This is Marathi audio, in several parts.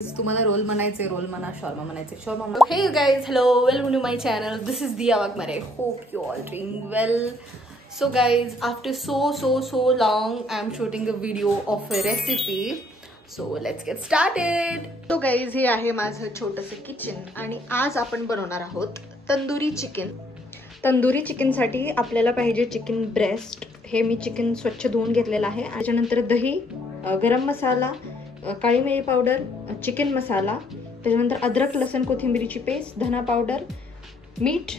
तुम्हाला रोल म्हणायचे रोल म्हणा, शॉर्मा म्हणायचे शॉर्मा म्हणा. Hey you guys, hello, welcome to my channel. This is Diya Wagmare. Hope you all doing well. So guys, after so long I am shooting a video of a recipe. So let's get started. So guys, हे आहे माझं छोटंसं किचन आणि आज आपण बनवणार आहोत तंदुरी चिकन. तंदुरी चिकन साठी आपल्याला पाहिजे चिकन ब्रेस्ट. हे मी चिकन स्वच्छ धुवून घेतलेलं आहे. त्याच्यानंतर दही, गरम मसाला, काळी मिरी पावडर, चिकन मसाला, त्याच्यानंतर अद्रक लसूण कोथिंबीरीची पेस्ट, धना पावडर, मीठ,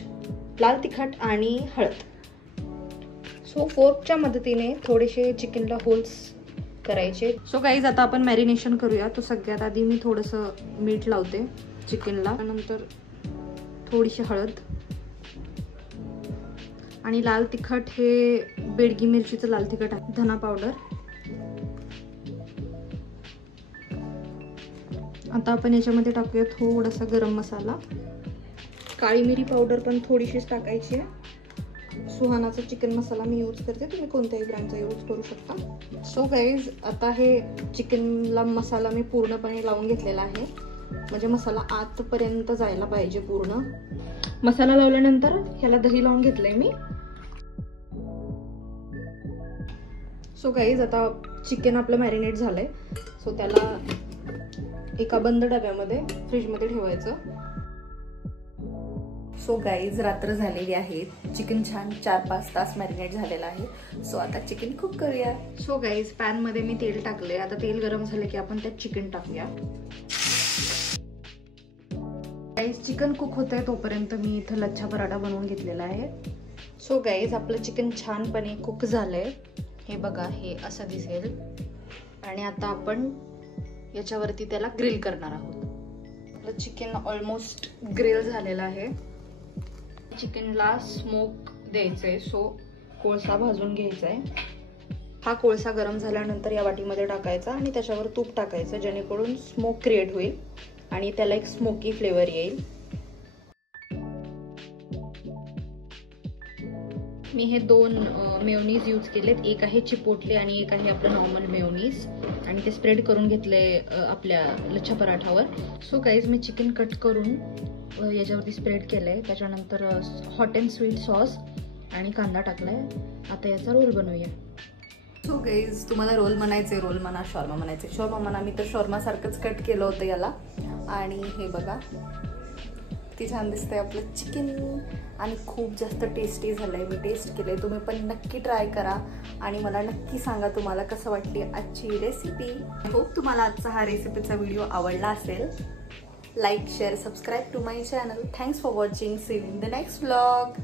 लाल तिखट आणि हळद. सो फोर्कच्या मदतीने थोडेसे चिकनला होल्स करायचे. सो गाईज आता आपण मॅरिनेशन करूया. तो सगळ्यात आधी मी थोडंसं मीठ लावते चिकनला, नंतर थोडीशी हळद आणि लाल तिखट. हे बेडगी मिरचीचं लाल तिखट आहे. धना पावडर. आता आपण याच्यामध्ये टाकूया थोडासा गरम मसाला. काळी मिरी पावडर पण थोडीशीच टाकायची आहे. सुहानाचा चिकन मसाला मी यूज करते, तुम्ही कोणत्याही ब्रँडचा यूज करू शकता. सो गाईज आता हे चिकनला मसाला मी पूर्णपणे लावून घेतलेला आहे, म्हणजे मसाला आतपर्यंत जायला पाहिजे पूर्ण. मसाला लावल्यानंतर ह्याला दही लावून घेतलंय मी. सो गाईज आता चिकन आपलं मॅरिनेट झालंय. सो त्याला एका बंद डब्यामध्ये फ्रीजमध्ये ठेवायचं. सो गाईज रात्र झालेली आहे. चिकन छान 4-5 तास मॅरिनेट झालेलं आहे. सो आता चिकन कुक करूया. सो गाईज पॅन मध्ये मी तेल टाकले. आता तेल गरम झालं की आपण त्यात चिकन टाकूया. गाईज चिकन कुक होतंय तोपर्यंत मी इथं लच्छा पराठा बनवून घेतलेला आहे. सो गाईज आपलं चिकन छानपणे कुक झालंय. हे बघा, हे असं दिसेल. आणि आता आपण याच्यावरती त्याला ग्रिल करणार आहोत. आपलं चिकन ऑलमोस्ट ग्रिल झालेलं आहे. चिकनला स्मोक द्यायचंय. सो कोळसा भाजून घ्यायचा आहे. हा कोळसा गरम झाल्यानंतर या वाटीमध्ये टाकायचा आणि त्याच्यावर तूप टाकायचं, जेणेकरून स्मोक क्रिएट होईल आणि त्याला एक स्मोकी फ्लेवर येईल. मी हे 2 मेयोनीज यूज केलेत. एक आहे चिपोटले आणि एक आहे आपलं नॉर्मल मेयोनीज, आणि ते स्प्रेड करून घेतले आपल्या लच्छा पराठावर. सो गाईज मी चिकन कट करून याच्यावरती स्प्रेड केलंय. त्याच्यानंतर हॉट अँड स्वीट सॉस आणि कांदा टाकलाय. आता याचा रोल बनवूया. सो गाईज तुम्हाला रोल म्हणायचे रोल म्हणा, शॉर्मा म्हणायचे शॉर्मा म्हणा. मी तर शॉर्मा सारखंच कट केलं होतं याला. आणि हे बघा किती छान दिसतंय आपलं चिकन आणि खूप जास्त टेस्टी झालंय. मी टेस्ट केलंय. तुम्ही पण नक्की ट्राय करा आणि मला नक्की सांगा तुम्हाला कसं वाटली आजची रेसिपी. आय होप तुम्हाला आजचा हा रेसिपीचा व्हिडिओ आवडला असेल. Like, share, subscribe to my channel. Thanks for watching. See you in the next vlog.